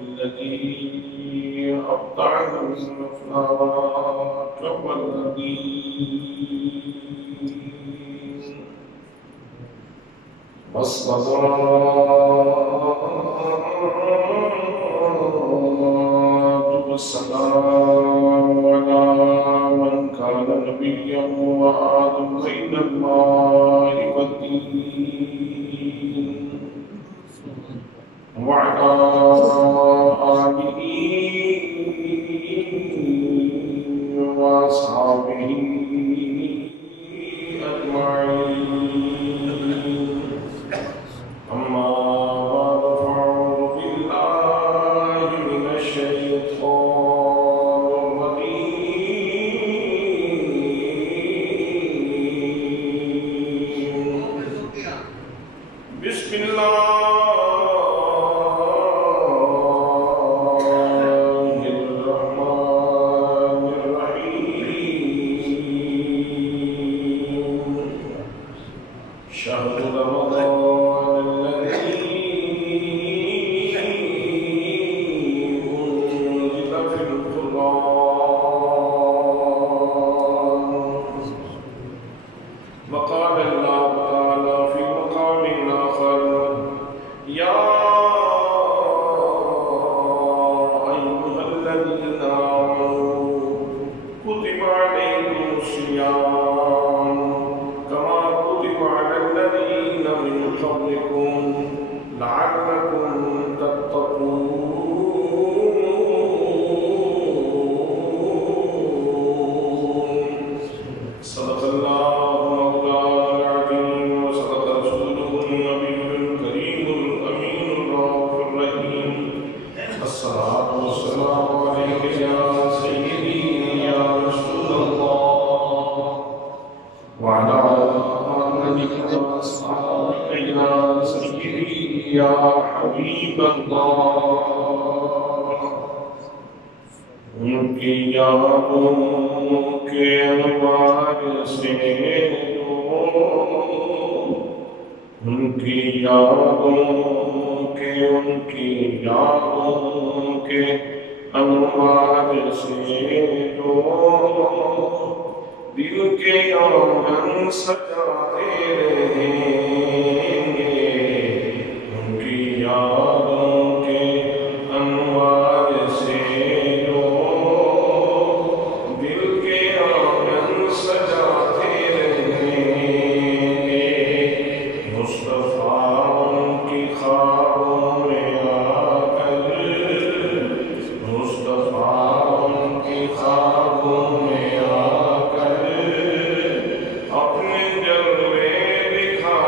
الذي أبدع الأفلاك والذين والصلاة والسلام على من كان نبيا وآدم بين الماء والدين وعلى آله وأصحابه أجمعين. أما بعد فأعوذ بالله من الشيطان الرجيم. بسم الله اپنے جلوے دکھا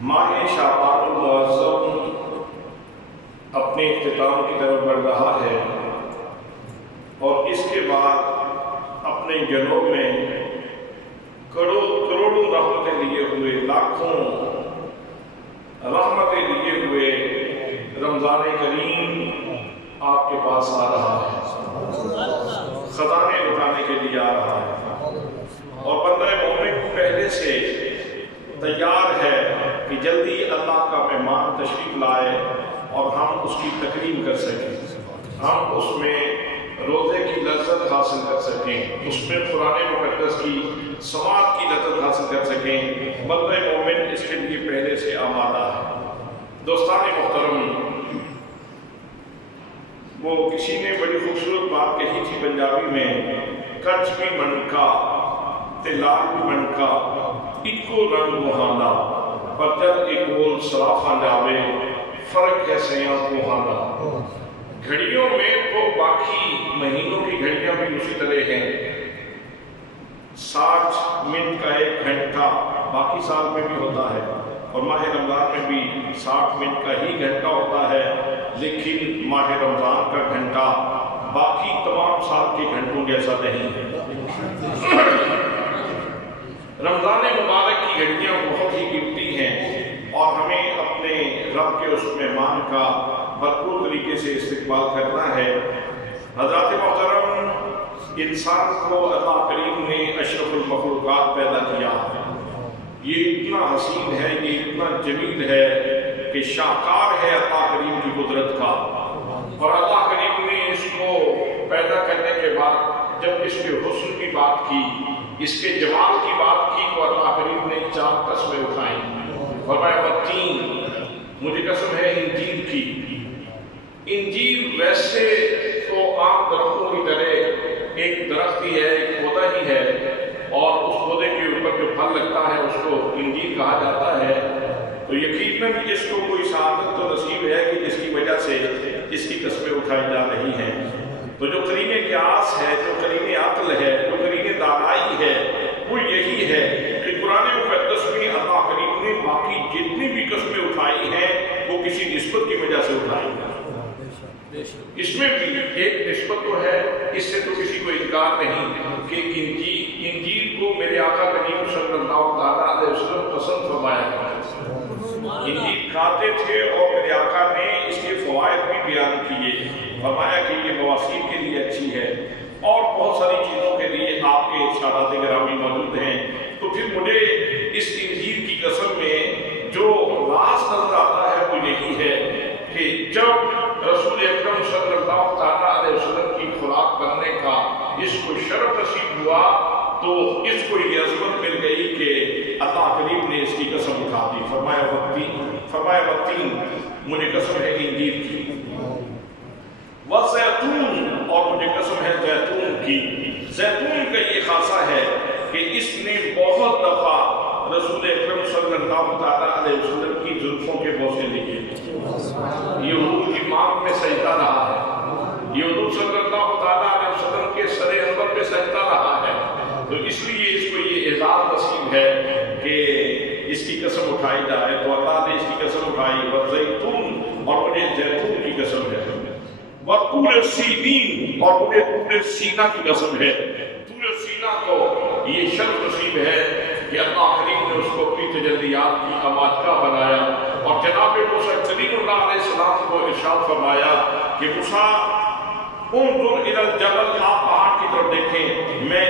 ماہ شعبان المعظم اپنے اختتام کی طرف بڑھ رہا ہے اور اس کے بعد اپنے جنوں میں کروڑوں رحمتیں لیے ہوئے، لاکھوں رحمتیں لیے ہوئے رمضان کریم آپ کے پاس آ رہا ہے، خزانے لٹانے کے لیے آ رہا ہے، اور بندہ مومن پہلے سے تیار ہے کہ جلدی اللہ کا مہمان تشریف لائے اور ہم اس کی تکریم کر سکیں، ہم اس میں روزے کی لذت حاصل کر سکیں، اس میں قرآن مقدس کی سماعت کی لذت حاصل کر سکیں۔ بندہ مومن اس کے لیے پہلے سے آمادہ ہے۔ دوستان محترم، وہ کسی نے بڑی خوبصورت بات کہی تھی پنجابی میں، کچھ بھی منکا تے لال بھی منکا اکو رنگ مہانا، پر جب ایک بول سرافہ جاوے فرق ہے سیاں کوہانا۔ گھڑیوں میں تو باقی مہینوں کی گھڑیاں بھی اسی طرح ہیں، 60 منٹ کا ایک گھنٹہ باقی سال میں بھی ہوتا ہے، اور ماہ رمضان میں بھی 60 منٹ کا ہی گھنٹہ ہوتا ہے، لیکن ماہ رمضان کا گھنٹہ باقی تمام سال کے گھنٹوں جیسا نہیں ہے۔ رمضان مبارک کی گھڑیاں بہت ہی قیمتی ہیں اور ہمیں اپنے رب کے اس مہمان کا بھرپور طریقے سے استقبال کرنا ہے۔ حضرات محترم، انسان کو اللہ کریم نے اشرف المخلوقات پیدا کیا، یہ اتنا حسین ہے، یہ اتنا جمیل ہے کہ شاہکار ہے اللہ کریم کی قدرت کا، اور اللہ کریم نے اس کو پیدا کرنے کے بعد جب اس کے حسن کی بات کی، اس کے جمال کی بات کی، تو اللہ کریم نے 4 قسمیں اٹھائیں۔ فرمایا والتین، مجھے قسم ہے انجیل کی۔ انجیل ویسے تو عام درختوں کی طرح ایک درخت ہی ہے، ایک پودا ہی ہے، اور اس پودے کے اوپر جو پھل لگتا ہے اس کو انجیل کہا جاتا ہے، تو یقیناً اس کو کوئی سعادت تو نصیب ہے کہ جس کی وجہ سے اس کی قسمیں اٹھائی جا رہی ہیں۔ تو جو قرین قیاس ہے، جو قرین عقل ہے، جو قرین دانائی ہے، وہ یہی ہے کہ قرآن مقدس میں اللہ کریم نے باقی جتنی بھی قسمیں اٹھائی ہیں وہ کسی نسبت کی وجہ سے اٹھائی ہیں۔ اس میں بھی ایک نسبت تو ہے، اس سے تو کسی کو انکار نہیں کہ انجیل کو میرے آقا کریم صلی اللہ علیہ وسلم پسند فرمایا کرتے، انجیل کھاتے تھے، اور میرے آقا نے اس کے فوائد بھی بیان کیے، فرمایا کہ یہ بواسیر کے لیے اچھی ہے، اور بہت ساری چیزوں کے لیے آپ کے ارشادات گرامی موجود ہیں۔ تو پھر مجھے اس انجیل کی قسم میں جو راز نظر آتا ہے وہ یہی ہے کہ جب رسول اکرم صلی اللہ علیہ وسلم کی خوراک کرنے کا اس کو شرف نصیب ہوا، تو اس کو یہ عظمت مل گئی کہ اللہ کریم نے اس کی قسم اٹھا دی۔ فرمایا والتین، مجھے قسم ہے انجیل کی، والزیتون، اور مجھے قسم ہے زیتون کی۔ زیتون کا یہ خاصہ ہے کہ اس نے بہت دفعہ رسول اکرم صلی اللہ علیہ وسلم کی زلفوں کے بوسے لیے، یہ حضور کی مانگ میں سجدہ رہا ہے، یہ حضور صلی اللہ علیہ وسلم کے سر انور پہ سجدہ رہا ہے، تو اس لیے اس کو یہ اعزاز نصیب ہے کہ اس کی قسم اٹھائی جائے۔ تو اللہ نے اس کی قسم اٹھائی، والزیتون، اور مجھے زیتون کی قسم ہے، وطور سینین، اور مجھے طور سینہ کی قسم ہے۔ طور سینہ کو یہ شرف نصیب ہے کہ اللہ کریم نے اس کو اپنی تجلیات کی آمادگاہ بنایا، اور جناب موسیٰ کلیم اللہ علیہ السلام کو ارشاد فرمایا کہ موسیٰ انظر الی الجبل، آپ پہاڑ کی طرف دیکھیں، میں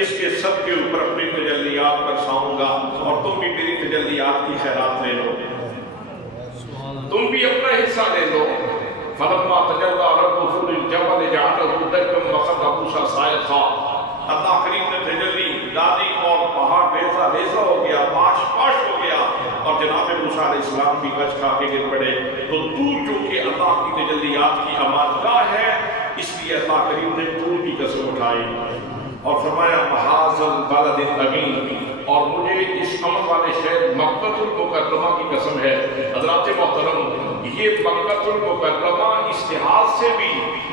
اس کے سب کے اوپر اپنی تجلیات برساؤں گا، اور تم بھی میری تجلیات کی خیرات لے لو، تم بھی اپنا حصہ لے لو۔ فلما تجلی ربہ للجبل جعلہ دکا وخر موسیٰ صاعقا، اللہ کریم نے تجلی دادی اور پہاڑ ریزہ ریزہ ہو گیا، پاش پاش ہو گیا، اور جناب موسیٰ علیہ السلام بھی کچھ کھا کے گر پڑے۔ تو طور چونکہ اللہ کی تجلیات کی آمادگاہ ہے، اس لیے اللہ کریم نے طور کی قسم اٹھائی، اور فرمایا بہذا البلد الامین، اور مجھے اس امن والے شہر مکہ المکرمہ کی قسم ہے۔ حضرات محترم، یہ مکہ المکرمہ اس لحاظ سے بھی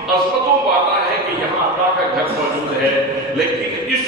عظمتوں والا ہے کہ یہاں اللہ کا گھر موجود ہے، لیکن اس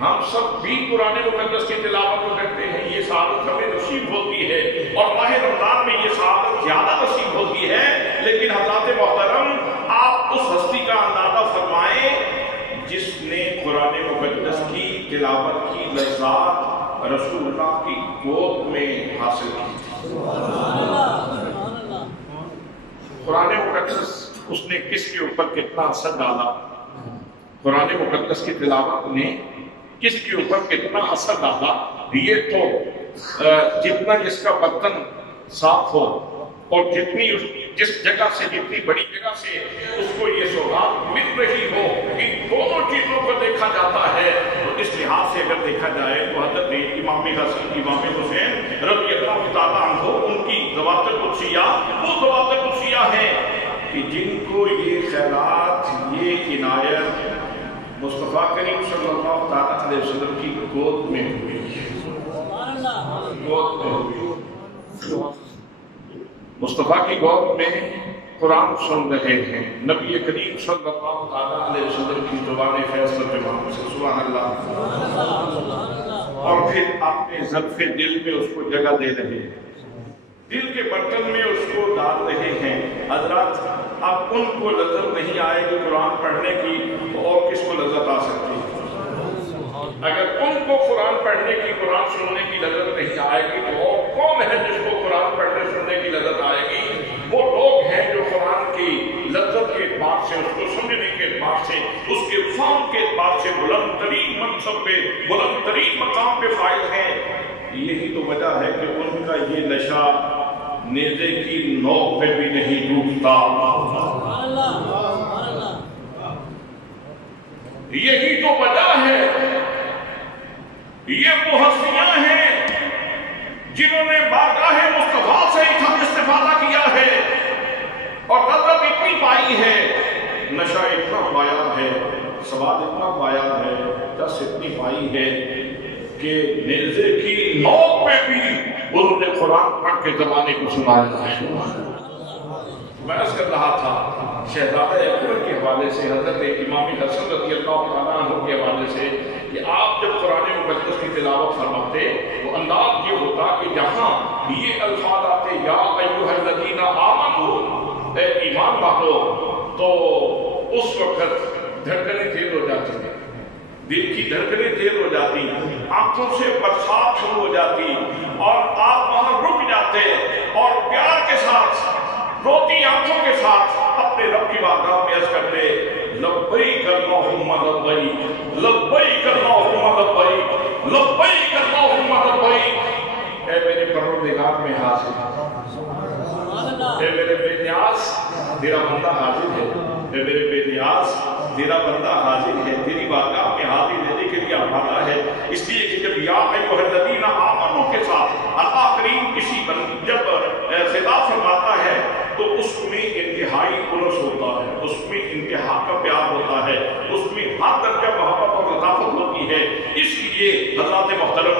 ہم سب بھی قرآن مقدس کی تلاوت کرتے ہیں، یہ سعادت ہمیں نصیب ہوتی ہے اور ماہ رمضان میں یہ سعادت زیادہ نصیب ہوتی ہے، لیکن حضرات محترم آپ اس ہستی کا اندازہ فرمائیں جس نے قرآن مقدس کی تلاوت کی لذات رسول اللہ کی گود میں حاصل کی۔ قرآن مقدس اس نے کس کے اوپر کتنا اثر ڈالا، قرآن مقدس کی تلاوت نے کس کے اوپر کتنا اثر ڈالا، یہ تو جتنا جس کا برتن صاف ہو اور جس جگہ سے، جتنی بڑی جگہ سے اس کو یہ سوغات مل رہی ہو، ان دونوں چیزوں کو دیکھا جاتا ہے۔ تو اس لحاظ سے اگر دیکھا جائے تو حضرت امام حسن، امام حسین رضی اللہ تعالیٰ عنہ، ان کی ذوات قدسیہ وہ ذوات قدسیہ ہیں کہ جن کو یہ خیرات، یہ عنایت مصطفیٰ کریم صلی اللہ علیہ وسلم کی گود میں ہوئی، گود میں ہوئی، مصطفیٰ کی گود میں قرآن سن رہے ہیں، نبی کریم صلی اللہ علیہ وسلم کی زبان فیصل جوان سے، سبحان اللہ، اور پھر اپنے ظرف دل میں اس کو جگہ دے رہے ہیں، دل کے برتن میں اس کو ڈال رہے ہیں۔ حضرات اب ان کو لذت نہیں آئے گی قرآن پڑھنے کی تو اور کس کو لذت آ سکتی ہے؟ اگر ان کو قرآن پڑھنے کی، قرآن سننے کی لذت نہیں آئے گی تو اور کون ہے جس کو قرآن پڑھنے سننے کی لذت آئے گی؟ وہ لوگ ہیں جو قرآن کی لذت کے اعتبار سے، اس کو سمجھنے کے اعتبار سے، اس کے فہم کے اعتبار سے بلند ترین منصب پہ، بلند ترین مقام پہ فائز ہیں۔ یہی تو وجہ ہے کہ ان کا یہ نشہ نیزے کی نوک پہ بھی نہیں ڈوبتا۔ یہی تو وجہ ہے، یہ وہ ہستیاں ہیں جنہوں نے بارگاہ مصطفیٰ سے استفادہ کیا ہے اور لذت اتنی پائی ہے، نشہ اتنا پایا ہے، سواد اتنا پایا ہے، دس اتنی پائی ہے کہ نیزے کی نوک پہ بھی انہوں نے قرآن پڑھ کے زمانے کو سنایا ہے۔ میں عرض کر رہا تھا شہزادہ اکبر کے حوالے سے، حضرت امام حسن رضی اللہ تعالیٰ عنہ کے حوالے سے، کہ آپ جب قرآن مقدس کی تلاوت فرماتے تو انداز یہ ہوتا کہ جہاں یہ الفاظ آتے یا ایھا الذین آمنوا، اے ایمان والو، تو اس وقت دھڑکنیں تیز ہو جاتی ہیں، دل کی دھڑکنیں تیز ہو جاتی، آنکھوں سے برسات شروع ہو جاتی اور آپ وہاں رک جاتے اور پیار کے ساتھ، روتی آنکھوں کے ساتھ اپنے رب کی بارگاہ میں عرض کرتے لبیک اللہم لبیک، لبیک اللہم لبیک، لبیک اللہم لبیک۔ اے میرے پروردگار میں حاضر، اے میرے بے نیاز تیرا بندہ حاضر ہے، اے میرے بے نیاز تیرا بندہ حاضر ہے، تیری بارگاہ میں حاضر لینے کے لیے آمادہ ہے۔ اس لیے کہ جب یا ایھا الذین آمنوا کے ساتھ اللہ کریم کسی جب خطاب فرماتا ہے تو اس میں انتہائی انس ہوتا ہے، اس میں انتہا کا پیار ہوتا ہے، اس میں ہر درجہ محبت اور لطافت ہوتی ہے۔ اس لیے حضرات محترم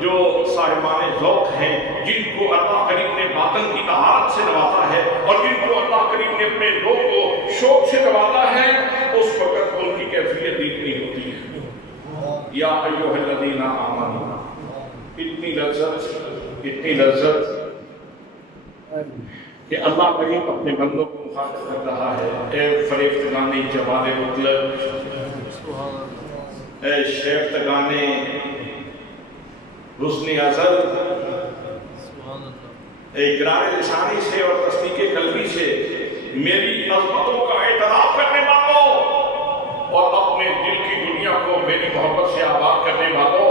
جو صاحبان ذوق ہیں، جن کو اللہ کریم نے باطن کی طہارت سے نوازا ہے اور جن کو اللہ کریم نے اپنے روح کو شوق سے نوازا ہے، اس وقت ان کی کیفیت اتنی ہوتی ہے یا ایھا الذین آمنوا، اتنی لذت کہ اللہ کریم اپنے بندوں کو مخاطب کر رہا ہے۔ اے فریفتگان جوان مطلق، اے شیفتگان حسن ازل، اے اقرار لسانی سے اور تصدیق قلبی سے میری عظمتوں کا اعتراف کرنے والوں اور اپنے دل کی دنیا کو میری محبت سے آباد کرنے والوں،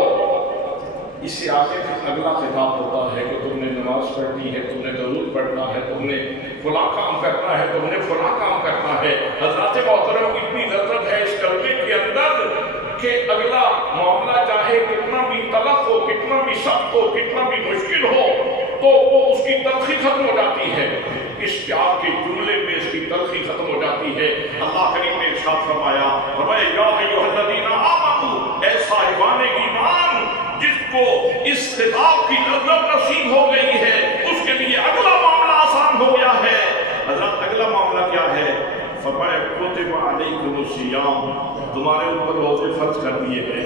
اس سے آگے پھر اگلا خطاب ہوتا ہے کہ تم نے نماز پڑھنی ہے، تم نے درود پڑھنا ہے، تم نے فلاں کام کرنا ہے، تم نے فلاں کام کرنا ہے۔ حضرات محترم اتنی لذت ہے اس کلمے کے اندر کہ اگلا معاملہ چاہے کتنا بھی تلخ ہو، کتنا بھی سخت ہو، کتنا بھی مشکل ہو، تو وہ اس کی تلخی ختم ہو جاتی ہے، اس پیار کے جملے میں اس کی تلخی ختم ہو جاتی ہے۔ اللہ کریم نے ارشاد فرمایا یا ایھا الذین آمنوا، اے صاحبان ایمان، جس کو اس خطاب کی لذت نصیب ہو گئی ہے اس کے لیے اگلا معاملہ آسان ہو گیا ہے۔ حضرت اگلا معاملہ کیا ہے؟ فرمایا کتب علیکم الصیام، تمہارے اوپر روزے فرض کر دیے گئے۔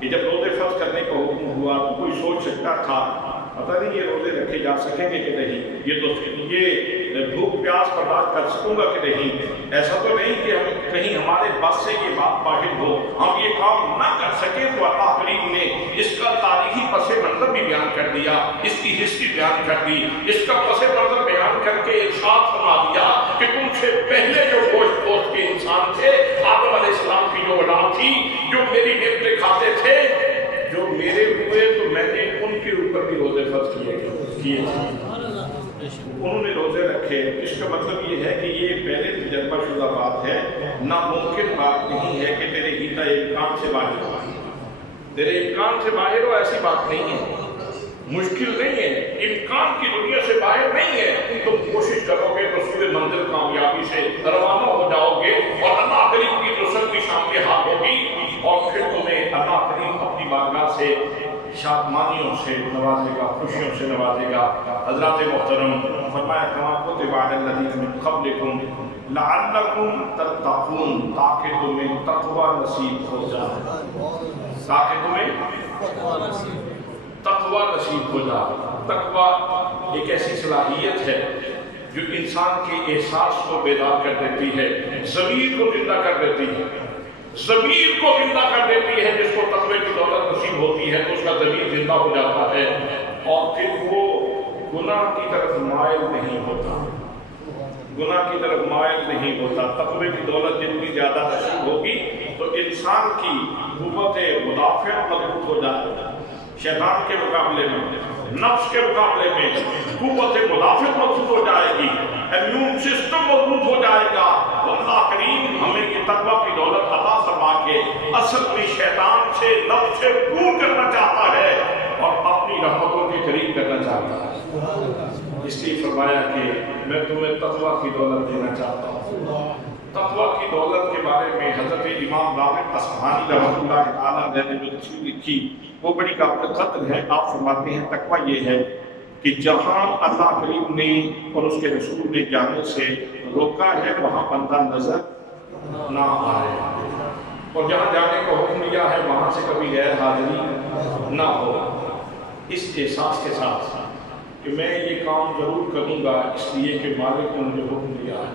کہ جب روزے فرض کرنے کا حکم ہوا تو کوئی سوچ سکتا تھا پتہ نہیں یہ روزے رکھے جا سکیں گے کہ نہیں، یہ بھوک پیاس برداشت کر سکوں گا کہ نہیں۔ ایسا تو نہیں کہ کہیں ہمارے بس سے یہ بات باہر ہو، ہم یہ کام نہ کر سکیں، تو اللہ کریم نے اس کا تاریخی پس منظر بھی بیان کر دیا، اس کی ہسٹری بیان کر دی، اس کا پس منظر بیان کر کے ارشاد فرما دیا کہ تم سے پہلے جو گوشت پوست کے انسان تھے، آدم علیہ السلام کی جو اولاد تھی، جو میری نعمتیں کھاتے تھے، جو میرے ہوئے تو میں نے ان کے اوپر بھی روزے فرض کیے تھے، انہوں نے روزے رکھے۔ اس کا مطلب یہ ہے کہ یہ پہلے تجربہ شدہ بات ہے، ناممکن بات نہیں ہے کہ تیرے ہیتا امکان سے باہر ہو، تیرے امکان سے باہر ہو، ایسی بات نہیں ہے، مشکل نہیں ہے، امکان کی دنیا سے باہر نہیں ہے۔ تم کوشش کرو گے تو سورہ منزل کامیابی سے روانہ ہو جاؤ گے، اور اللہ کریم کی رسل کی شام کے ہاتھ ہوگی، اور پھر تمہیں اللہ کریم اپنی بارگاہ سے شادمانیوں سے نوازے گا، خوشیوں سے نوازے گا۔ حضرات محترم، فرمایا کما کتب علی الذین من قبلکم لعلکم تتقون، تاکہ تمہیں تقوی نصیب ہو جائے، تاکہ تمہیں تقوی نصیب ہو جائے۔ تقوی ایک ایسی صلاحیت ہے جو انسان کے احساس کو بیدار کر دیتی ہے، ضمیر کو زندہ کر دیتی ہے، ضمیر کو زندہ کر دیتی ہے۔ جس کو تقوی کی دولت نصیب ہوتی ہے تو اس کا ضمیر زندہ ہو جاتا ہے، اور پھر وہ گناہ کی طرف مائل نہیں ہوتا، گناہ کی طرف مائل نہیں ہوتا۔ تقوی کی دولت جتنی زیادہ نصیب ہوگی تو انسان کی قوت مدافعت مضبوط ہو جائے گی، شیطان کے مقابلے میں، نفس کے مقابلے میں قوت مدافعت مضبوط ہو جائے گی، امیون سسٹم مضبوط ہو جائے گا۔ تو اللہ کریم ہمیں یہ تقوی کی دولت عطا فرما کے اصل میں شیطان سے، نفس سے دور کرنا چاہتا ہے اور اپنی رحمتوں کے قریب کرنا چاہتا ہے۔ اس لیے فرمایا کہ میں تمہیں تقوی کی دولت دینا چاہتا ہوں۔ تقوی کی دولت کے بارے میں حضرت امام راغب اصفہانی رحمۃ اللہ تعالیٰ نے جو تفسیر لکھی وہ بڑی قابل قدر ہے۔ آپ فرماتے ہیں تقوی یہ ہے کہ جہاں اللہ کریم نے اور اس کے رسول نے جانے سے روکا ہے وہاں بندہ نظر نہ آئے، اور جہاں جانے کا حکم دیا ہے وہاں سے کبھی غیر حاضری نہ ہو، اس احساس کے ساتھ کہ میں یہ کام ضرور کروں گا اس لیے کہ مالک نے مجھے حکم دیا ہے،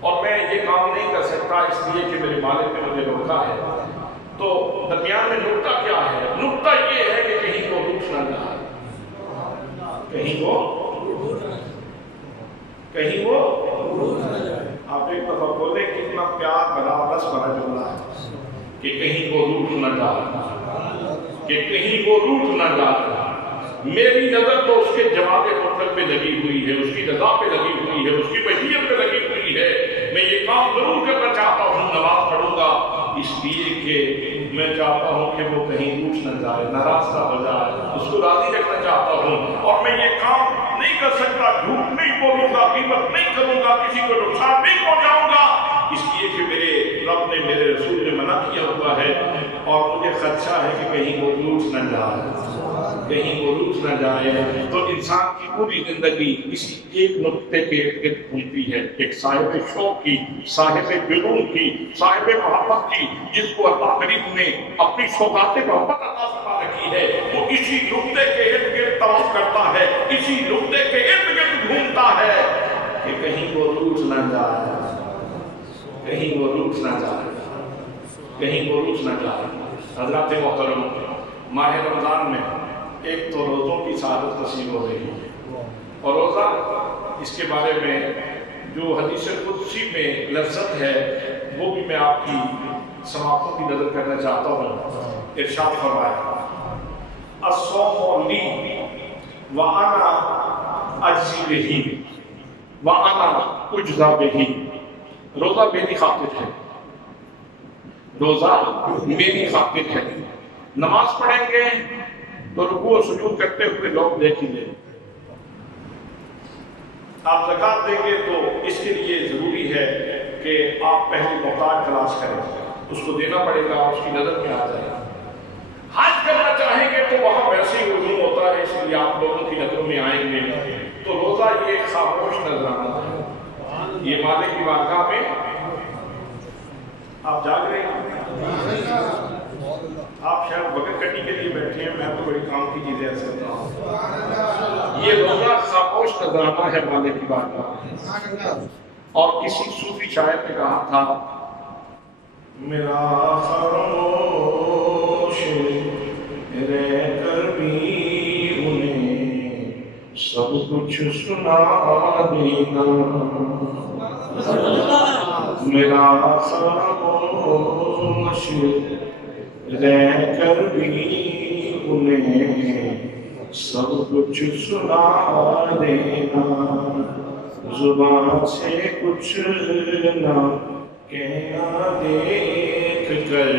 اور میں یہ کام نہیں کر سکتا اس لیے کہ میرے مالک نے مجھے روکا ہے۔ تو درمیان میں نقطہ کیا ہے؟ نقطہ یہ ہے کہ کہیں کو روٹ نہ جائے، کہیں وہ آپ ایک دفعہ بولے کتنا پیار بھرا رس بھرا جملہ ہے کہ کہیں وہ روٹ نہ جائے، کہ کہیں وہ روٹ نہ جائے۔ میری نظر تو اس کے جواب مطلب پہ لگی ہوئی ہے، اس کی رضا پہ لگی ہوئی ہے، اس کی مشیت پہ لگی ہوئی ہے۔ میں یہ کام ضرور کرنا چاہتا ہوں، نماز پڑھوں گا اس لیے کہ میں چاہتا ہوں کہ وہ کہیں روٹ نہ جائے، ناراض نہ ہو جائے، اس کو راضی رکھنا چاہتا ہوں، اور میں یہ کام نہیں کر سکتا، جھوٹ نہیں بولوں گا، غیبت نہیں کروں گا، کسی کو نقصان نہیں پہنچاؤں گا، اس لیے کہ میرے رب نے، میرے رسول نے منع کیا ہوا ہے، اور مجھے خدشہ ہے کہ کہیں وہ روٹ نہ جائے، کہیں وہ روٹ نہ جائے۔ تو انسان کی پوری زندگی اسی ایک نقطے کے ارد گھومتی ہے، ایک صاحب شوق کی، صاحب جنون کی، صاحب محبت کی، جس کو اللہ کریم نے اپنی سوغات محبت عطا فرما رکھی ہے، وہ اسی نقطے کے ارد گرد طواف کرتا ہے، اسی نقطے کے ارد گرد گھومتا ہے کہ کہیں وہ روٹ نہ جائے، کہیں وہ روٹ نہ جائے، کہیں وہ روٹ نہ جائے۔ حضرات محترم، ماہ رمضان میں ایک تو روزوں کی سعادت نصیب ہو رہی ہے، اور روزہ اس کے بارے میں جو حدیث قدسی میں لذت ہے وہ بھی میں آپ کی سماعتوں کی نظر کرنا چاہتا ہوں۔ ارشاد فرمایا الصوم لی وانا اجزی بہ وانا اجزا بہ، روزہ میری خاطر ہے، روزہ میری خاطر ہے۔ نماز پڑھیں گے تو رکوع و سجود کرتے ہوئے لوگ دیکھیں گے، آپ زکات دیں گے تو اس کے لیے ضروری ہے کہ آپ پہلے محتاج تلاش کریں، اس کو دینا پڑے گا، اس کی نظر میں آ جائے گا۔ حج کرنا چاہیں گے تو وہاں ویسے ہی ہجوم ہوتا ہے، اس لیے آپ لوگوں کی نظروں میں آئیں گے۔ تو روزہ یہ خاموش نذرانہ ہے، یہ مالک کی بارگاہ میں آپ جاگ رہے ہیں، آپ شاید بغیر کٹی کے لیے بیٹھے ہیں، میں تو بڑی کام کی چیزیں ایسے کرتا ہوں۔ یہ روزہ خاموش نذرانہ ہے مالک کی بات کا۔ اور کسی صوفی شاعر نے کہا تھا میرا خاموش رہ کر بھی انہیں سب کچھ سنا دینا، میرا خاموش رہ کر بھی انہیں سب کچھ سنا دینا، زبان سے کچھ نہ کہنا دیکھ کر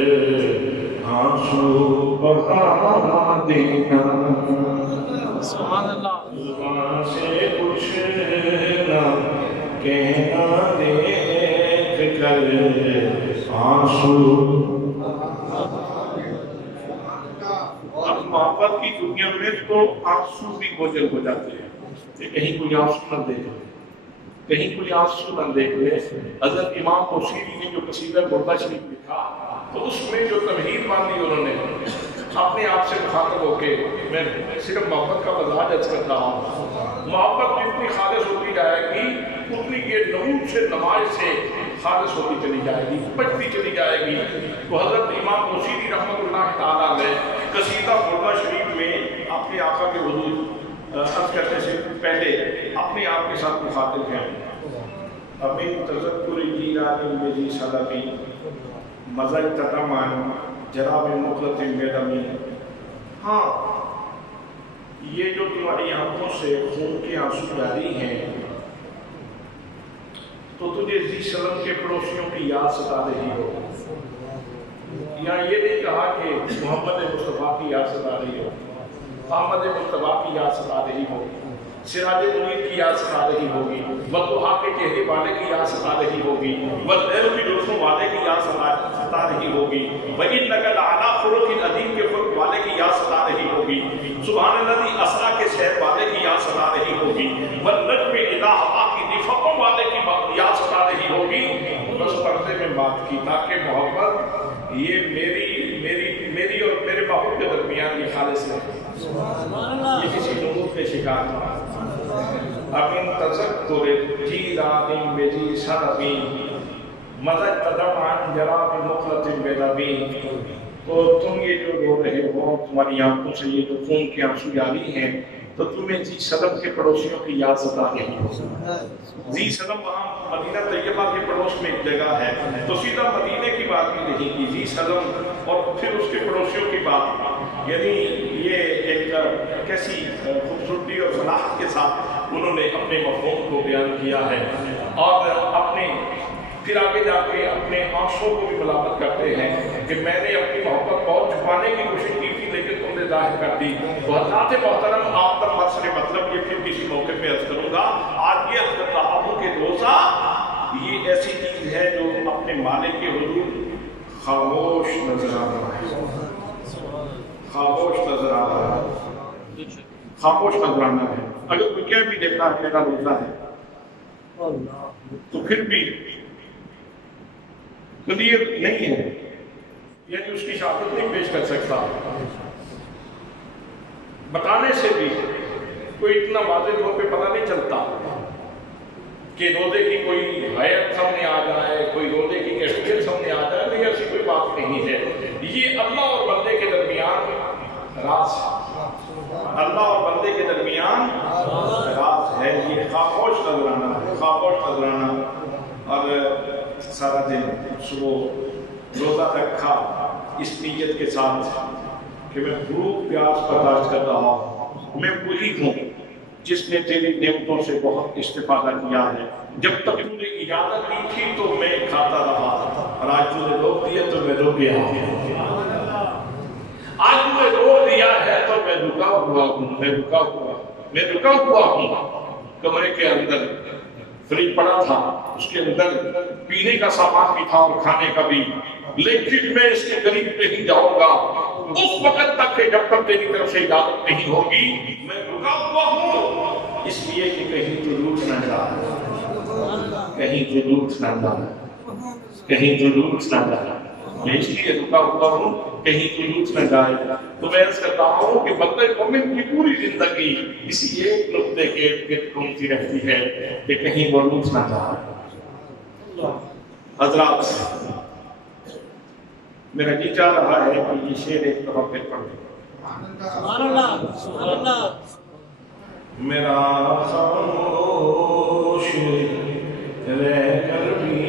آنسو بہا دینا، سبحان اللہ، زبان سے کچھ نہ کہنا دیکھ کر آنسو۔ اب محبت کی دنیا میں تو آنسو بھی بوجھل ہو جاتے ہیں کہ کہیں کوئی آنسو نہ دیکھ لے، کہیں کوئی آنسو نہ دیکھ لے۔ حضرت امام بوصیری نے جو قصیدہ بردہ شریف لکھا تو اس میں جو تمہید باندھی انہوں نے اپنے آپ سے مخاطب ہو کے، میں صرف محبت کا مزاج عرض کرتا ہوں، محبت جتنی خالص ہوتی جائے گی اتنی یہ نمود سے نماز سے خالص ہوتی چلی جائے گی، بچتی چلی جائے گی۔ تو حضرت امام بوصیری رحمۃ اللہ تعالیٰ نے قصیدہ بردہ شریف میں اپنے آقا کے حضور عرض کرنے سے پہلے اپنے آپ کے ساتھ مخاطب ہیں۔ امین تذکر جیران بجی صدقی مزج تتمان جراب مخلط بیدمی۔ ہاں، یہ جو تمہاری آنکھوں سے خون کے آنسو جاری ہیں تو تجھے ذی سلم کے پڑوسیوں کی یاد ستا رہی ہو، یا یہ نہیں کہا کہ محمد مصطفیٰ کی یاد ستا رہی ہو، احمد مصطفیٰ کی یاد ستا رہی ہو، سراج منیر کی یاد ستا رہی ہوگی، والضحیٰ کے چہرے والے کی یاد ستا رہی ہوگی، واللیل کی روشنوں والے کی یاد ستا رہی ہوگی، وَإِنَّكَ لَعَلَىٰ خُلُقٍ عَظِيمٍ کے خلق والے کی یاد ستا رہی ہوگی، سبحان الذی اسریٰ کے سیر والے کی یاد ستا رہی ہوگی، وَالنَّجْمِ إِذَا هَوَىٰ کی نفقوں والے کی یاد ستا رہی ہوگی۔ بس پردے میں بات کی تاکہ محبت یہ میری اور میرے محبوب کے درمیان یہ خالص ہے، یہ کسی نمود کے شکار نہ۔ امین تذکر جیران بجی صدقی مزج تدمعن جراب مخلط بیدمی۔ تو تم یہ جو رو رہے ہو، تمہاری آنکھوں سے یہ جو خون کے آنسو جاری ہیں، تو تمہیں ذی سلم کے پڑوسیوں کی یاد ستا رہی ہو۔ ذی سلم وہاں مدینہ طیبہ کے پڑوس میں ایک جگہ ہے، تو سیدھا مدینے کی بات بھی نہیں کی، ذی سلم اور پھر اس کے پڑوسیوں کی بات، یعنی یہ ایک کیسی خوبصورتی اور صلاحت کے ساتھ انہوں نے اپنے مفہوم کو بیان کیا ہے، اور اپنے پھر آگے جا کے اپنے آنسوں کو بھی ملامت کرتے ہیں کہ میں نے اپنی محبت بہت چھپانے کی کوشش کی تھی لیکن تم نے ظاہر کر دی۔ تو حضرات محترم، آپ کا مقصد مطلب یہ پھر کسی موقع پہ عرض کروں گا۔ آج یہ عرض کر رہا ہوں کہ روزہ یہ ایسی چیز ہے جو اپنے مالک کے حضور خاموش نظر آ رہا ہے، خاموش نظر آ رہا ہے، خاموش نظر آنا ہے۔ اگر کوئی کہہ بھی دیتا ہے میرا روزہ ہے تو پھر بھی کلیئر نہیں ہے، یعنی اس کی شہادت نہیں پیش کر سکتا، بتانے سے بھی کوئی اتنا واضح طور پہ پتہ نہیں چلتا کہ روزے کی کوئی حیت سامنے آ جائے، کوئی روزے کی کیفیت سامنے آ جائے، نہیں، ایسی کوئی بات نہیں ہے۔ یہ اللہ اور بندے کے درمیان راز ہے، اللہ اور بندے کے درمیان راز ہے۔ یہ خاموش نذرانہ ہے، خاموش نذرانہ۔ اور سارا دن صبح روزہ رکھا اس نیت کے ساتھ کہ میں بھوک پیاس برداشت کر رہا ہوں، میں وہی ہوں جس نے تیری نعمتوں سے بہت استفادہ کیا ہے۔ جب تک تو نے اجازت دی تھی تو میں کھاتا رہا، اور آج تو نے روک دیا تو میں رک گیا، آج تو نے روک دیا ہے تو میں رکا ہوا ہوں، میں رکا ہوا ہوں۔ کمرے کے اندر فریج پڑا تھا، اس کے اندر پینے کا سامان بھی تھا اور کھانے کا بھی، لیکن میں اس کے قریب نہیں جاؤں گا اس وقت تک کہ جب تک تیری طرف سے اجازت نہیں ہوگی۔ میں رکا ہوا ہوں اس لیے کہ کہیں تو لوٹ نہ جائے، کہیں تو لوٹ نہ جائے، کہیں تو لوٹ نہ جائے۔ میں اس لیے رکا ہوا ہوں کہیں جلوس نہ جائے. تو میں عرض کرتا ہوں کہ بندہ مومن کی پوری زندگی اسی ایک نقطے کے ارد گھومتی رہتی ہے کہ کہیں وہ جلوس نہ جائے. حضرات میرا جی چاہ رہا ہے کہ یہ شعر ایک دفعہ پھر پڑھ لیں. سبحان اللہ سبحان اللہ. میرا خاموش رہ کر بھی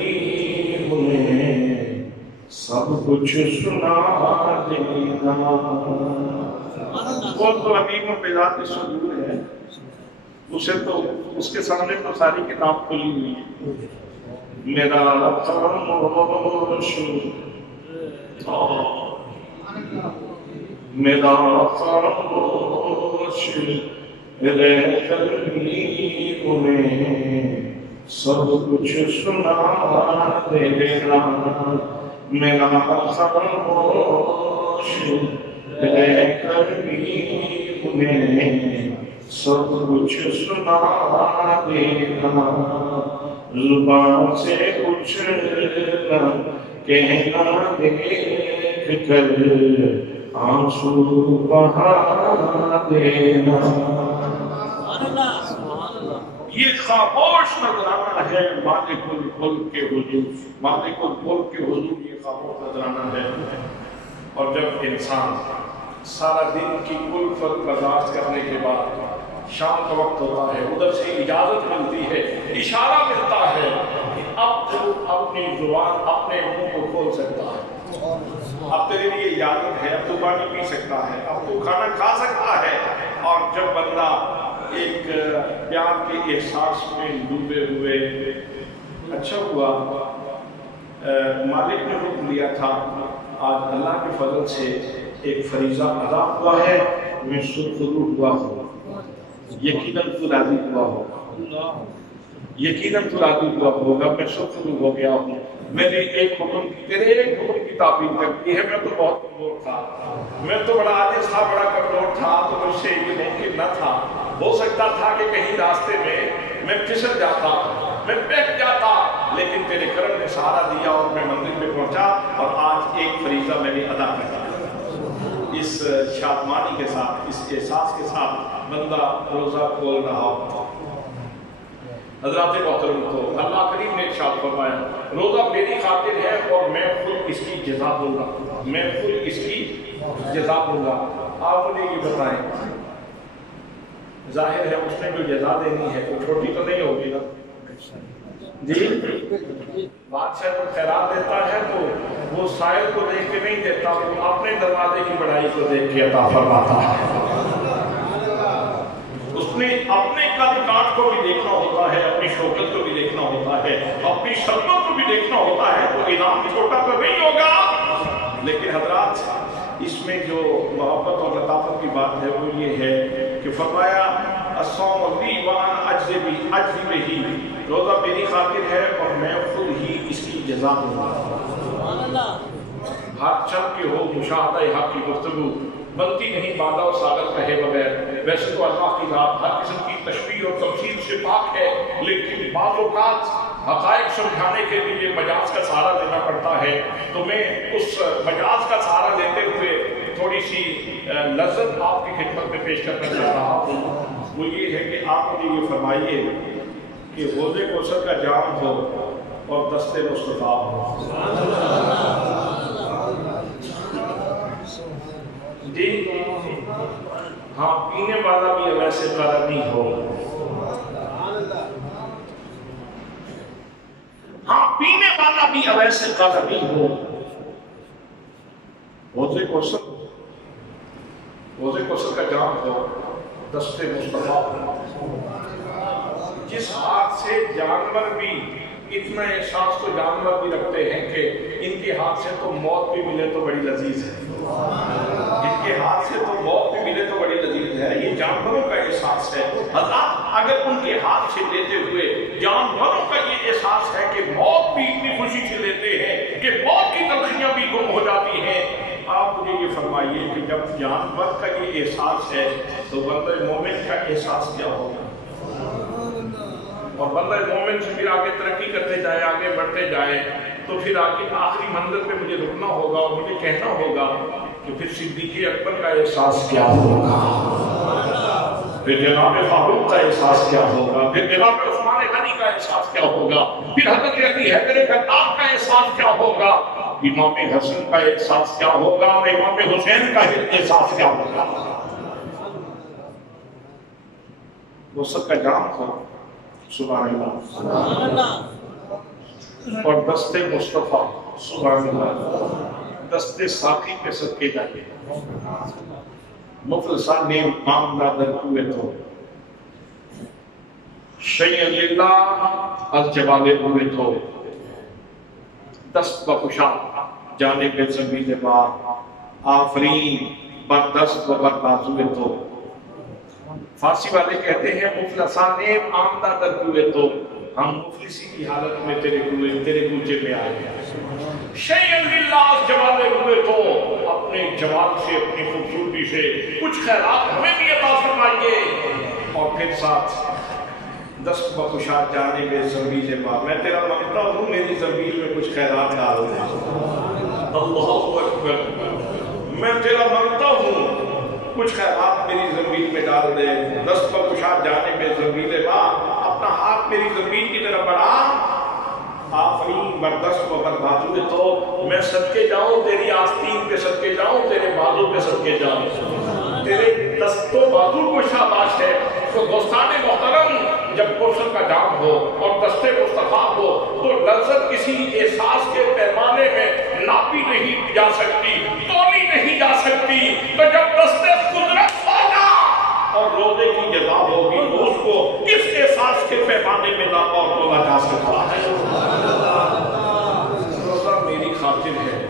انہیں سب کچھ سنا دینا. وہ تو حبیب پہ ذات صدور ہے، اسے تو اس کے سامنے تو ساری کتاب کھلی ہوئی ہے. میرا خاموش میرا خاموش رہ کر بھی انہیں سب کچھ سنا دینا. میرا خاموش رہ کر بھی انہیں سب کچھ سنا دینا. زبان سے کچھ نہ کہنا دیکھ کر آنسو بہا دینا. یہ خاموش نذرانہ ہے مالک الملک کے حضور. مالک الملک کے حضور یہ خاموش نذرانہ ہے. اور جب انسان سارا دن کی الفت برداشت کرنے کے بعد شام کا وقت ہوتا ہے، ادھر سے اجازت ملتی ہے، اشارہ ملتا ہے کہ اب تو اپنی زبان اپنے منہ کو کھول سکتا ہے. اب تیرے لیے اجازت ہے، اب تو پانی پی سکتا ہے، اب تو کھانا کھا سکتا ہے. اور جب بندہ ایک پیار کے احساس میں ڈوبے ہوئے، اچھا ہوا مالک نے حکم دیا تھا، آج اللہ کے فضل سے ایک فریضہ ادا ہوا ہے، میں سرخرو ہوا ہوں، یقیناً تو راضی ہوا ہوگا، یقیناً تو راضی ہوا ہوگا. میں سرخرو ہو گیا ہوں. میں نے ایک حکم کی، تیرے ایک حکم کی تعبیر کرتی ہے. میں تو بہت کمزور تھا، میں تو بڑا عاجز تھا، بڑا کمزور تھا، تو مجھ سے یہ ممکن نہ تھا. ہو سکتا تھا کہ کہیں راستے میں پھسل جاتا، میں بیٹھ جاتا، لیکن تیرے کرم نے سہارا دیا اور میں منزل پہ پہنچا. اور آج ایک فریضہ میں نے ادا کر دیا. اس شادمانی کے ساتھ، اس احساس کے ساتھ بندہ روزہ کھول رہا ہوتا. حضرات محترم، تو اللہ کریم نے ارشاد فرمایا روزہ میری خاطر ہے اور میں خود اس کی جزا دوں گا، میں خود اس کی جزا دوں گا. آپ مجھے یہ بتائیں، ظاہر ہے اس نے جو جزا دینی ہے وہ چھوٹی تو نہیں ہوگی نا جی. بادشاہ کو خیرات دیتا ہے تو وہ سائل کو دیکھ کے نہیں دیتا، وہ اپنے دروازے کی بڑائی کو دیکھ کے عطا فرماتا ہے. اس نے اپنے قد کاٹ کو بھی دیکھنا ہوتا ہے، اپنی شوکت کو بھی دیکھنا ہوتا ہے، اپنی شرمت کو بھی دیکھنا ہوتا ہے. تو انعام چھوٹا تو نہیں ہوگا. لیکن حضرات اس میں جو محبت اور لطافت کی بات ہے وہ یہ ہے کہ فرمایا الصوم لی وانا اجزی بہ، روزہ میری خاطر ہے اور میں خود ہی اس کی جزا دوں گا. ہر چند کے ہو مشاہدہ حق کی گفتگو بنتی نہیں بادہ و ساغر کہے بغیر. ویسے تو اللہ کی ذات ہر قسم کی تشبیہ اور تمثیل سے پاک ہے، لیکن بعض اوقات حقائق سمجھانے کے لیے مجاز کا سہارا لینا پڑتا ہے. تو میں اس مجاز کا سہارا لیتے ہوئے تھوڑی سی لذت آپ کی خدمت میں پیش کرنا چاہ رہا ہوں. وہ یہ ہے کہ آپ مجھے یہ فرمائیے کہ حوض کوثر کا جام ہو اور دست مصطفیٰ ہو جی. ہاں، پینے والا بھی ویسے قرنی ہو. ہاں، پینے والا بھی ویسے قرنی ہو. حوض کوثر کا جام ہو، دست مصطفیٰ ہو. جس ہاتھ سے جانور بھی، اتنا احساس تو جانور بھی رکھتے ہیں کہ ان کے ہاتھ سے تو موت بھی ملے تو بڑی لذیذ ہے، ان کے ہاتھ سے تو موت بھی ملے تو بڑی لذیذ ہے. یہ جانوروں کا احساس ہے. حضرات اگر ان کے ہاتھ سے لیتے ہوئے جانوروں کا یہ احساس ہے کہ موت بھی اتنی خوشی سے لیتے ہیں کہ موت کی تلخیاں بھی گم ہو جاتی ہیں. آپ مجھے یہ فرمائیے کہ جب جانور کا یہ احساس ہے تو بندہ مومن کا احساس کیا ہوگا؟ اور بندہ مومن سے پھر آگے ترقی کرتے جائے، آگے بڑھتے بڑھتے جائیں تو پھر آخری منزل پہ مجھے رکنا ہوگا اور مجھے کہنا ہوگا کہ پھر صدیق اکبر کا احساس کیا ہوگا، پھر جناب فاروق کا احساس کیا ہوگا، پھر جناب عثمان غنی کا احساس کیا ہوگا، پھر حضرت علی حیدر خطاب کا احساس کیا ہوگا، امام حسن کا احساس کیا ہوگا اور امام حسین کا احساس کیا ہوگا۔ وہ سب کا جام تھا، سبحان اللہ، اور دست مصطفیٰ، سبحان اللہ، دست ساقی پہ صدقے جائے مفلسان نے امام نادر ہوئے تو شیئن للہ از جوالے ہوئے تو دست بکشا جانب زمین با آفرین بر دست و بر بازوئے تو۔ فارسی والے کہتے ہیں مفلسان نے آمدہ در ہوئے تو ہم مفلسی کی حالت میں تیرے کوچے میں آئے ہیں۔ شیئن للہ از جوالے ہوئے تو اپنے جمال سے اپنی خوبصورتی سے کچھ خیرات ہمیں بھی عطا فرمائیے، اور پھر ساتھ دست بکشا جانے میں زمین با، میں تیرا مانگتا ہوں میری زمین میں کچھ خیرات ڈال دے، اللہ اکبر، میں تیرا مانگتا ہوں کچھ خیرات میری زمین میں ڈال دے، دست بکشا جانے میں زمین با، اپنا ہاتھ میری زمین کی طرف بڑھا، آفرین بردست و بردازو تو میں صدقے جاؤں تیری آستین پہ صدقے جاؤں، تیرے بازو پہ صدقے جاؤں، تیرے دست و بازو کو شاباش ہے۔ تو دوستان محترم، جب کوثر کا جام ہو اور دست مصطفیٰ ہو تو لذت کسی احساس کے پیمانے میں ناپی نہیں جا سکتی، تولی نہیں جا سکتی، تو جب دست قدرت ہوگا اور روزے کی جزا ہوگی تو اس کو کس احساس کے پیمانے میں ناپا اور تولا جا سکتا ہے۔ روزہ میری خاطر ہے،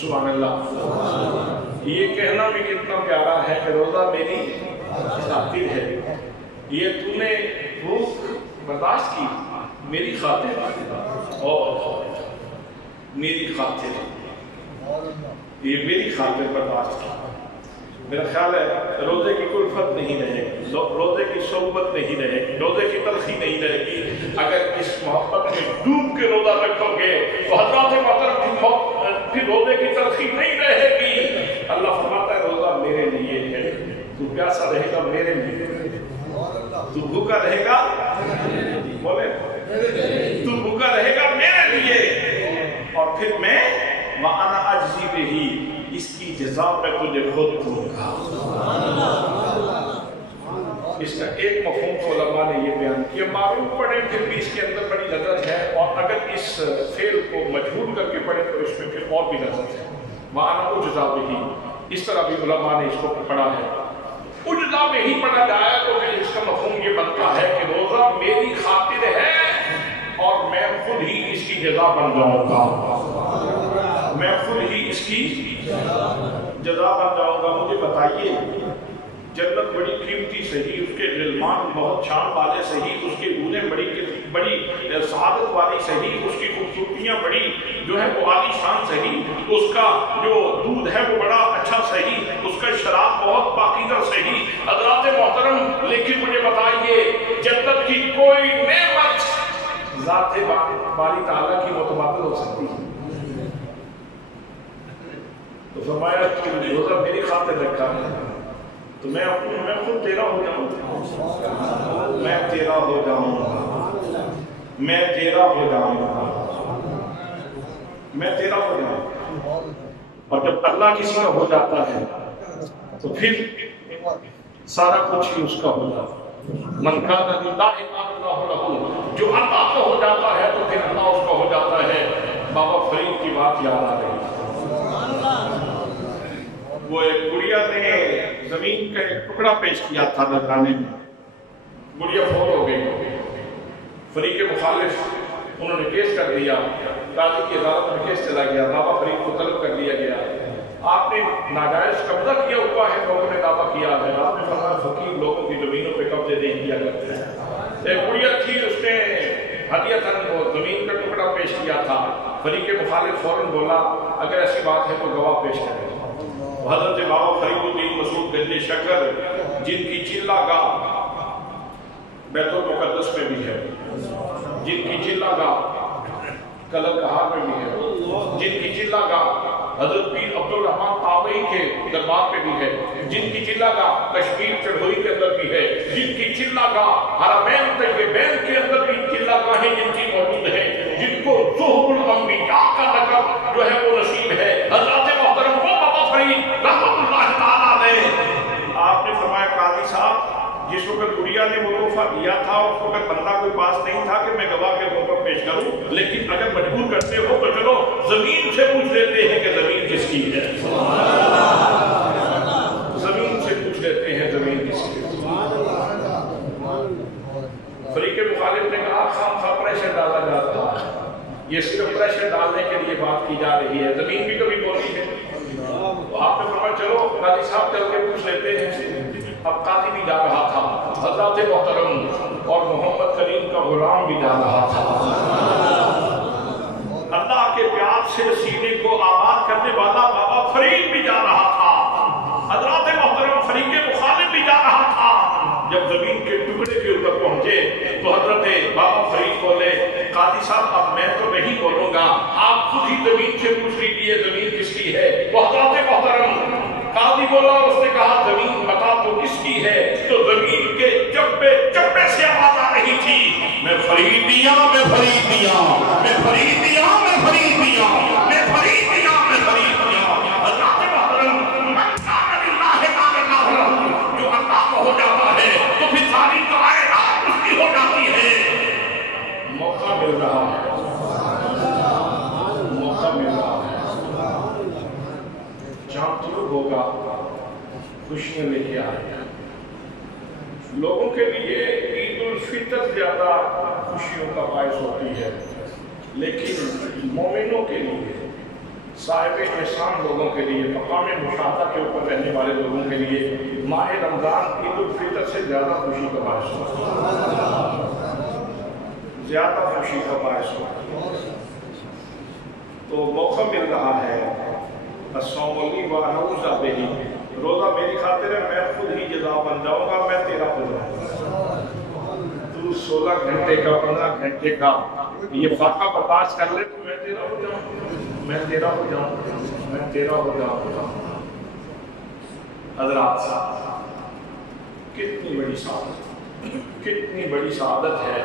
سبحان اللہ، یہ کہنا بھی کتنا پیارا ہے کہ روزہ میری خاطر ہے، یہ تو نے بھوک برداشت کی میری خاطر، اور میری خاطر، یہ میری خاطر برداشت کی۔ میرا خیال ہے روزے کی کوئی فرق نہیں رہے گی، روزے کی صحبت نہیں رہے گی، روزے کی تلخی نہیں رہے گی۔ اگر اس محبت میں ڈوب کے روزہ رکھو گے تو حضرات محترم پھر روزے کی تلخی نہیں رہے گی۔ اللہ فرماتا ہے روزہ میرے لیے ہے، تو پیاسا رہے گا میرے لیے، تو بھوکا رہے گا، بولے تو بھوکا رہے گا میرے لیے، اور پھر میں وَأَنَا أَجْزِي بِهِ، اس کی جزا میں تجھے خود دوں گا۔ اس کا ایک مفہوم تو علماء نے یہ بیان کیا، معروف پڑھیں پھر بھی اس کے اندر بڑی لذت ہے، اور اگر اس فعل کو مجہول کر کے پڑھیں تو اس میں پھر اور بھی لذت ہے۔ وَأَنَا أُجْزَى بِهِ، اس طرح بھی علماء نے اس کو پڑھا ہے۔ اجزا میں ہی پڑھا جائے تو پھر اس کا مفہوم یہ بنتا ہے کہ روزہ میری خاطر ہے اور میں خود ہی اس کی جزا بن جاؤں گا، میں خود ہی اس کی جزا بن جاؤں گا۔ مجھے بتائیے جنت بڑی قیمتی صحیح، اس کے غلمان بہت شان والے صحیح، اس کے گولیں بڑی سعادت والی صحیح، اس کی خوبصورتیاں بڑی جو ہے وہ عالی شان صحیح، اس کا جو دودھ ہے وہ بڑا اچھا صحیح، اس کا شراب بہت پاکیزہ صحیح۔ حضرات محترم، لیکن مجھے بتائیے جنت کی کوئی نعمت ذات باری تعالیٰ کی متبادل ہو سکتی ہے؟ تو فرمایا تو روزہ میری خاطر رکھا ہے تو میں خود تیرا ہو جاؤں، میں تیرا ہو جاؤں گا، میں تیرا ہو جاؤں گا، میں تیرا ہو جاؤں گا۔ اور جب اللہ کسی کا ہو جاتا ہے تو پھر سارا کچھ ہی اس کا ہو جاتا ہے۔ من کان للہ کان اللہ لہ، جو اللہ کا ہو جاتا ہے تو پھر اللہ اس کا ہو جاتا ہے۔ بابا فرید کی بات یاد آ رہی ہے، وہ ایک گڑیا نے زمین کا ایک ٹکڑا پیش کیا تھا نذرانے میں، گڑیا فوت ہو گئی، فریق مخالف انہوں نے کیس کر دیا، قاضی کی عدالت میں کیس چلا گیا، بابا فرید کو طلب کر لیا گیا، آپ نے ناجائز قبضہ کیا ہوا ہے، لوگوں نے دعویٰ کیا ہے، آپ نے فرمایا فقیر لوگوں کی زمینوں پہ قبضے نہیں کیا کرتے ہیں۔ ایک گڑیا تھی، اس نے ہدیۃً وہ زمین کا ٹکڑا پیش کیا تھا، فریق مخالف فوراً بولا اگر ایسی بات ہے تو گواہ پیش کریں۔ حضرت بابا فرید الدین مسعود گنج شکر جن کی چلہ گاہ بیت المقدس میں بھی ہے، جن کی چلہ گاہ کلر کہار میں بھی ہے، جن کی چلہ گاہ حضرت پیر عبدالرحمن تابعی کے دربار پہ بھی ہے، جن کی چلہ گاہ کشمیر چڑھوئی کے اندر بھی ہے، جن کی چلہ گاہ حرمین طیبین کے اندر بھی چلہ گاہیں جن کی موجود ہیں، جن کو ظہر الانبیاء کا لقب جو ہے وہ نصیب ہے، حضرت محترم وہ بابا فرید رحمت اللہ تعالیٰ نے آپ نے فرمایا قاضی صاحب جس وقت گڑیا نے وہ تحفہ دیا تھا اس وقت بندہ کوئی پاس نہیں تھا کہ میں گواہ کے طور پر پیش کروں، لیکن اگر مجبور کرتے ہو تو چلو زمین سے پوچھ لیتے ہیں کہ زمین کس کی ہے، زمین سے پوچھ لیتے ہیں زمین کس کی ہے۔ فریق مخالف نے کہا خام پریشر ڈالا جاتا ہے، یہ صرف پریشر ڈالنے کے لیے بات کی جا رہی ہے، زمین بھی کبھی بولی ہے، تو آپ نے فرمایا چلو قاضی صاحب چل کے پوچھ لیتے ہیں۔ اب قاضی بھی جا رہا تھا، حضرت محترم اور محمد کریم کا غلام بھی جا رہا تھا، اللہ کے پیار سے سینے کو آباد کرنے والا بابا فرید بھی جا رہا تھا، حضرت محترم فریق مخالف بھی جا رہا تھا۔ جب زمین کے ٹکڑے کے اوپر پہنچے تو حضرت بابا فرید بولے قاضی صاحب اب میں تو نہیں بولوں گا، آپ خود ہی زمین سے پوچھ لیجیے زمین کس کی ہے۔ وہ حضرت محترم قاضی بولا، اس نے کہا زمین بتا تو کس کی ہے، تو زمین کے چپے چپے سے آواز آ رہی تھی، میں فرید دیا، میں فرید دیا، میں فرید دیا، میں فرید دیا، میں فرید دیا، میں فرید دیا۔ حضرت محترم من کان للہ کان اللہ لہ، جو اللہ کو ہو جاتا ہے تو پھر ساری کائنات اس کی ہو جاتی ہے۔ موقع مل رہا ہے، موقع مل رہا ہے، جہاں طلوع ہوگا خوشیاں لے کے آئے ہیں۔ لوگوں کے لیے عید الفطر زیادہ خوشیوں کا باعث ہوتی ہے، لیکن مومنوں کے لیے، صاحب احسان لوگوں کے لیے، مقام مشاہدہ کے اوپر رہنے والے لوگوں کے لیے ماہ رمضان عید الفطر سے زیادہ خوشی کا باعث ہوتا ہے، زیادہ خوشی کا باعث ہوتا ہے۔ تو موقع مل رہا ہے، الصوم لی وانا اجزی بہ، روزہ میری خاطر ہے، میں خود ہی جزا بن جاؤں گا، میں تیرا ہو جاؤں گا۔ تو 16 گھنٹے کا 15 گھنٹے کا یہ فاقہ برداشت کر لے تو میں تیرا ہو جاؤں، میں تیرا ہو جاؤں، میں تیرا ہو جاؤں۔ حضرات کتنی بڑی سعادت، کتنی بڑی سعادت ہے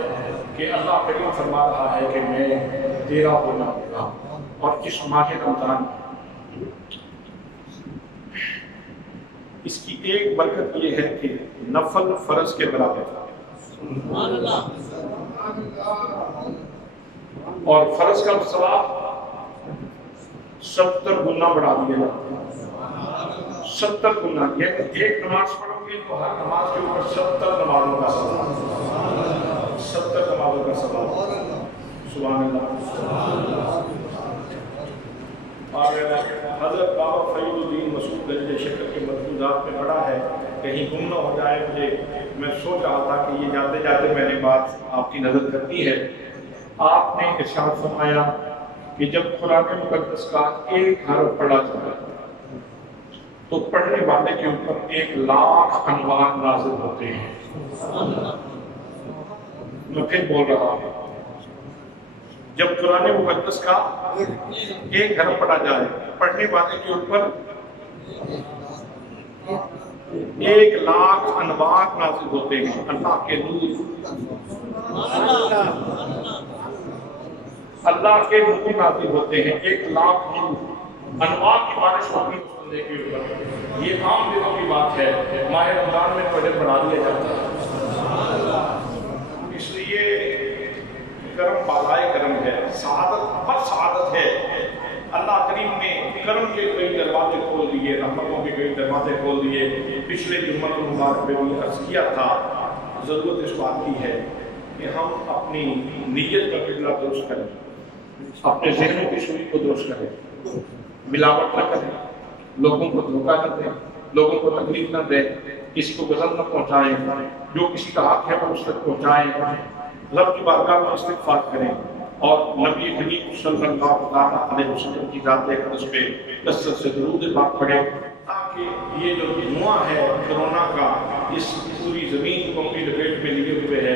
کہ اللہ کریم فرما رہا ہے کہ میں تیرا ہو جاؤں گا۔ اور اس ماہ رمضان اس کی ایک برکت یہ ہے کہ نفل فرض کے برابر، اور فرض کا ثواب 70 گنا بڑھا دیا جاتا ہے، 70 گنا، یعنی ایک نماز پڑھو گے تو ہر نماز کے اوپر 70 نمازوں کا ثواب، 70 نمازوں کا ثواب، سبحان اللہ۔ اور حضرت بابا فرید الدین مسعود گنج شکر کے ملفوظات میں پڑھا ہے، کہیں گم نہ ہو جائے مجھے، میں سوچ رہا تھا کہ یہ جاتے جاتے میں نے بات آپ کی نظر کرتی ہے۔ آپ نے ارشاد فرمایا کہ جب قرآن مقدس کا ایک حرف پڑھا جائے تو پڑھنے والے کے اوپر 1,00,000 انوار نازل ہوتے ہیں۔ میں پھر بول رہا ہوں، جب قرآن مقدس کا ایک حرف پڑھا جائے پڑھنے والے کے اوپر 1,00,000 انوار نازل ہوتے ہیں، اللہ کے نور، اللہ کے نور نازل ہوتے ہیں، 1,00,000 نور انوار کی بارش ہوتی ہے اس بندے کے اوپر۔ یہ عام دنوں کی بات ہے، ماہ رمضان میں پڑھے پڑھا دیا جاتا ہے۔ اس لیے کرم بالائے کرم ہے، سعادت پر سعادت ہے۔ اللہ کریم نے کرم کے کئی دروازے کھول دیے، رحمتوں کے کئی دروازے کھول دیے۔ پچھلے جمعہ المبارک میں بھی عرض کیا تھا، ضرورت اس بات کی ہے کہ ہم اپنی نیت کا قبلہ درست کریں، اپنے ذہنوں کی سوئی کو درست کریں، ملاوٹ نہ کریں، لوگوں کو دھوکہ نہ دیں، لوگوں کو تکلیف نہ دیں، کسی کو غضب نہ پہنچائیں، جو کسی کا حق ہے وہ اس تک پہنچائیں، رب کی بارگاہ میں استغفار کریں، اور نبی کریم صلی اللہ علیہ وسلم کی ذات اقدس پہ کثرت سے درود پاک پڑھیں، تاکہ یہ جو دھواں ہے کرونا کا اس پوری زمین کو اپنی لپیٹ میں لیے ہوئے ہے،